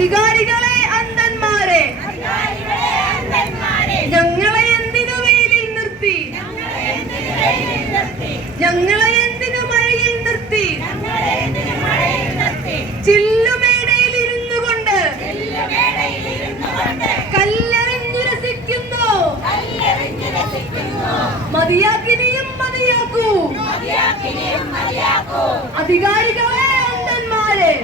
അധികാരികളെ അന്ധന്മാരെ. ഞങ്ങളെ എന്തിനു വെയിലിൽ നിർത്തി? ഞങ്ങളെ എന്തിനു മഴയിൽ നിർത്തി? ചില്ലുമേടയിൽ ഇരുന്നു കൊണ്ട്. കല്ലെറിഞ്ഞു മതിയാക്കിനിയും മതിയാക്കൂ. അധികാരികളെ അന്ധന്മാരെ.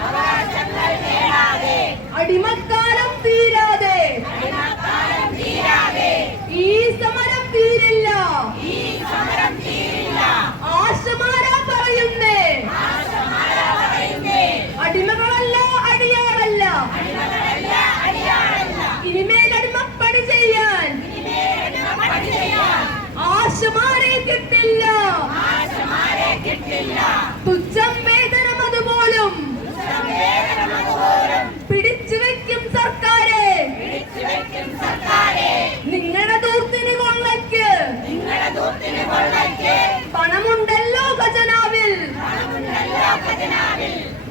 അവകാശങ്ങൾ നേടാതെ. അടിമക്കാലം തീരാതെ. ഈ സമരം തീരില്ല. ആശമാരാ പറയുന്നേ. അടിമകളല്ല അടിയാറല്ല ഇനിമേൽ അടിമപ്പണി ചെയ്യാൻ. ആശമാരെ കിട്ടില്ല. തുച്ഛം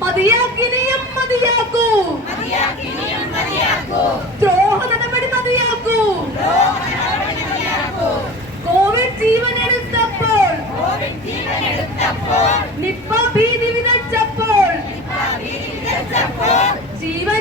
മതിയാക്കിനെയും മതിയാക്കൂ. ദ്രോഹ നടപടി മതിയാക്കൂ. കോവിഡ് ജീവനെടുത്തപ്പോൾ നിപ്പ ഭീതി വിതച്ചപ്പോൾ ജീവൻ